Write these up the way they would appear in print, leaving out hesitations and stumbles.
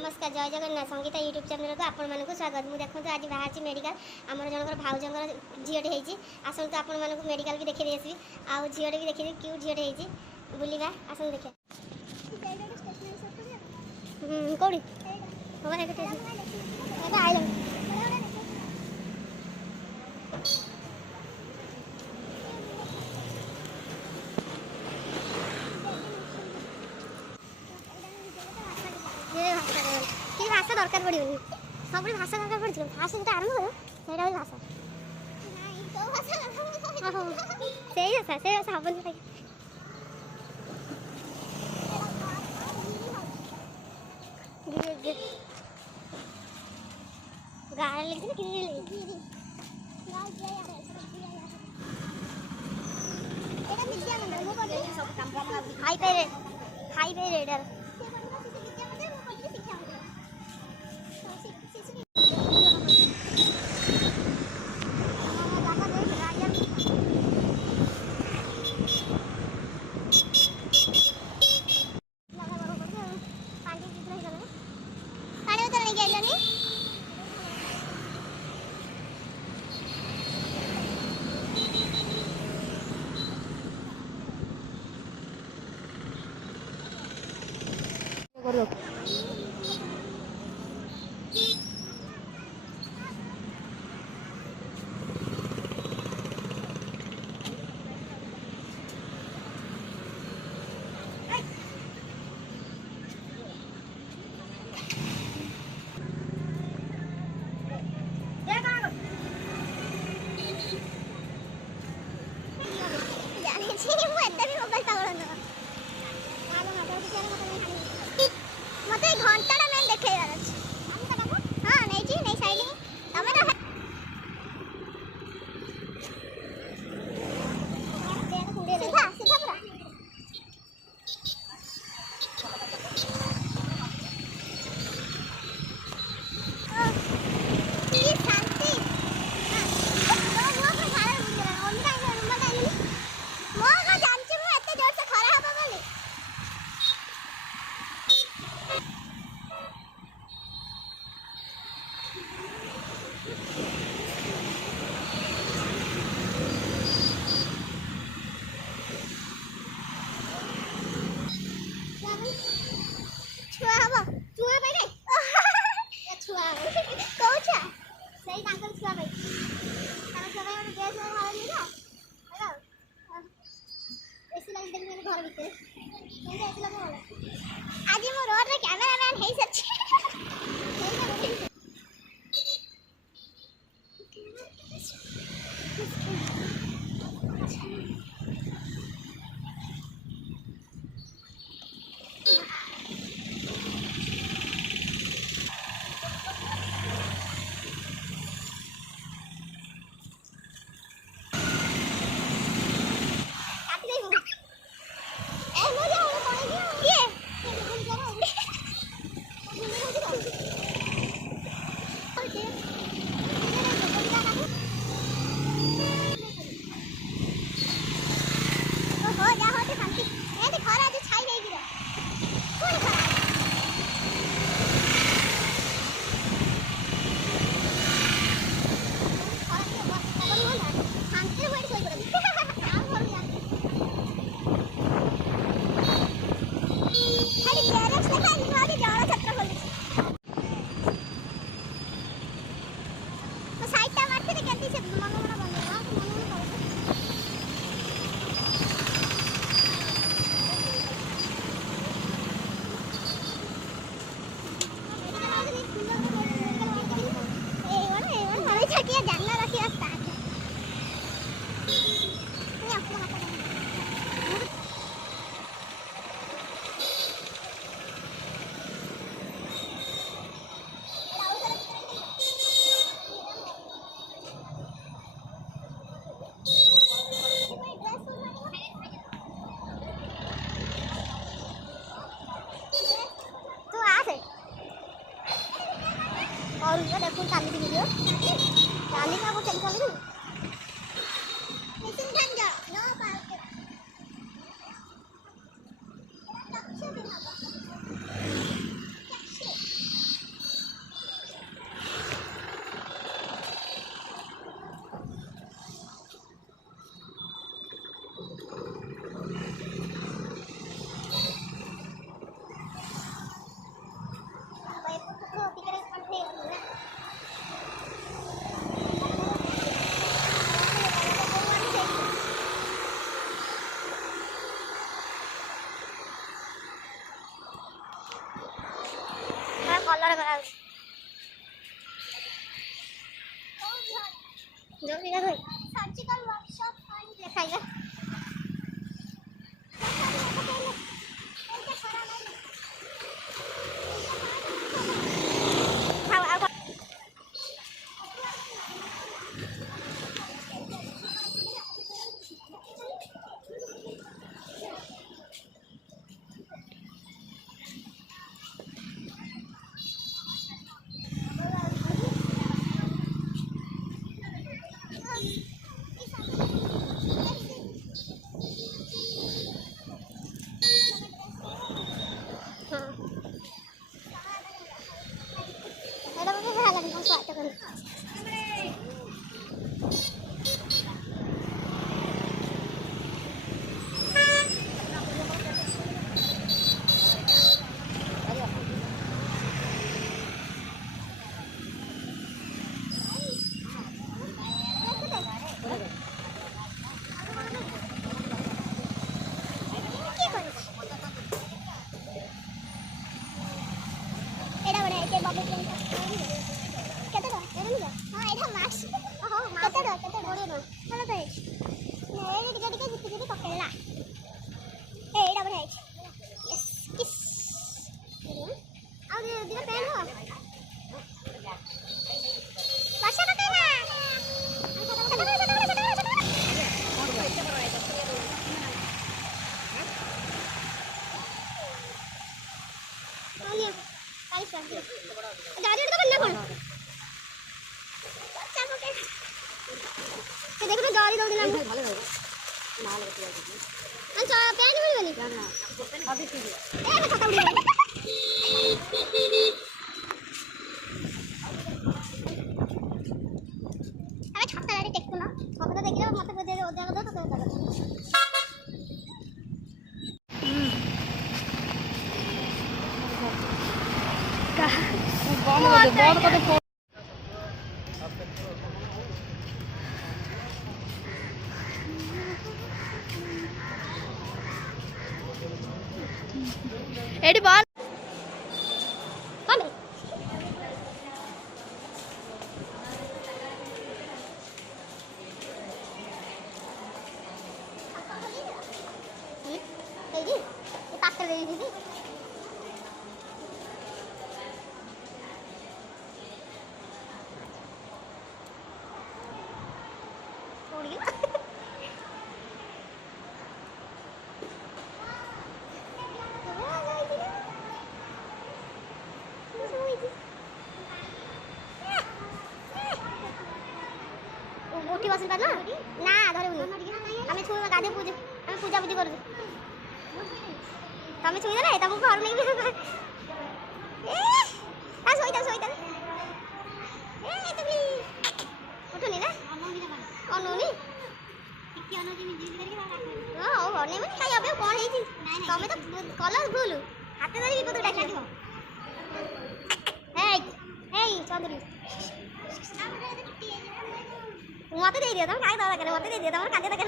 नमस्कार जय जगन्नाथ Sangeeta YouTube channel को आपण मानक स्वागत। मुझे देखो आज बाहर मेडिकल आमर जनकर भाउजर झीटे होती आसतु आपण मानक मेडिकल भी देखी आसवि आउ झीटे भी देखी क्यूट झीटे होती बुलवा आसतु देखिए कौड़ी आइल भाषा दरकार पड़े सब भाषा दरकार पड़े फास्ट जो आरंभ हो भाषा से भाषा हम गाड़ी लिखी हाई पे रेडर मत घंटा मैं देखे हाँ नहीं नहीं साइड सीधा सीधा पूरा आज मो रोड रे कैमरामैन है सच और देखो काली वीडियो काली का वो चल रही लेकिन गंजा नो पार्क କଲର କରାହଉଛି ଯୋଉ ବିକା ଧୋଇ ସର୍ଜିକାଲ ୱାର୍କଶପ ଲେଖାଇଲା देखो जरी दौड़ एडी बॉल उठी बस ना ना धरबुनि आम छुई गाधे पूजा आम पूजा पूजी करूँ तुम छुई दे तुमको घर नहीं उठुनि ना अनुनी हाँ अनेब कहीं अब कौन है तुम तो कल भूल हाथ धरी विपद डाक चंद्री मत दे दियो तुम खाई दवा करे मत दे दियो तुम काटे तक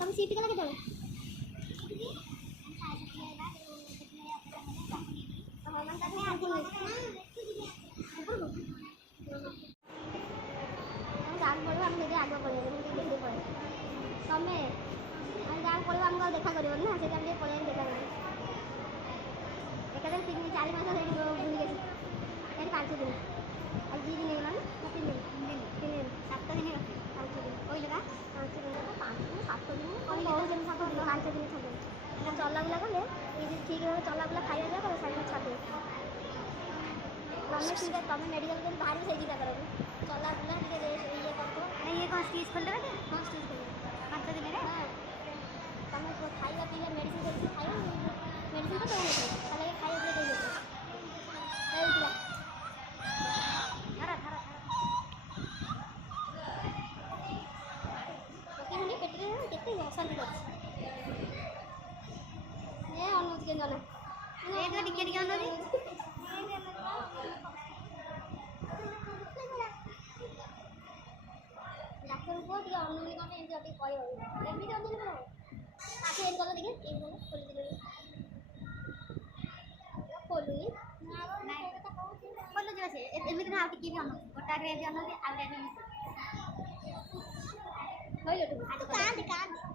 तुम सीट के लगे जाओ देखा कर ना से पड़े देखा कर एक 4 मास बुली गई 5 दिन आज 2 दिन होगा 3 दिन 7 दिन 5 दिन कोई लगा 5 दिन 7 दिन और बहुत दिन 7 दिन 5 दिन चला बुला कले ये ठीक है चला बुला खाइया जा कर साइड में छाते तुम ठीक है तुम मेडिकल के बाहर से ही करो चला बुला ये करतो ये कौन चीज खोल देबे कौन चीज खोल 5 दिन रे तुम खाइया पीया मेडिसिन करके खाइयो मेडिसिन तो दो खाली खाइया दे दे डाक्टर को अनुमति ଟିକି ବି ଅନଉଛି ଗୋଟା ଗ୍ରେଭି ଅନଉଛି ଆଉ ଗ୍ରେଭି କହିଲ ତୁ କାନ୍ଦ କାନ୍ଦ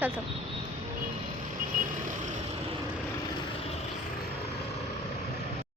चल चल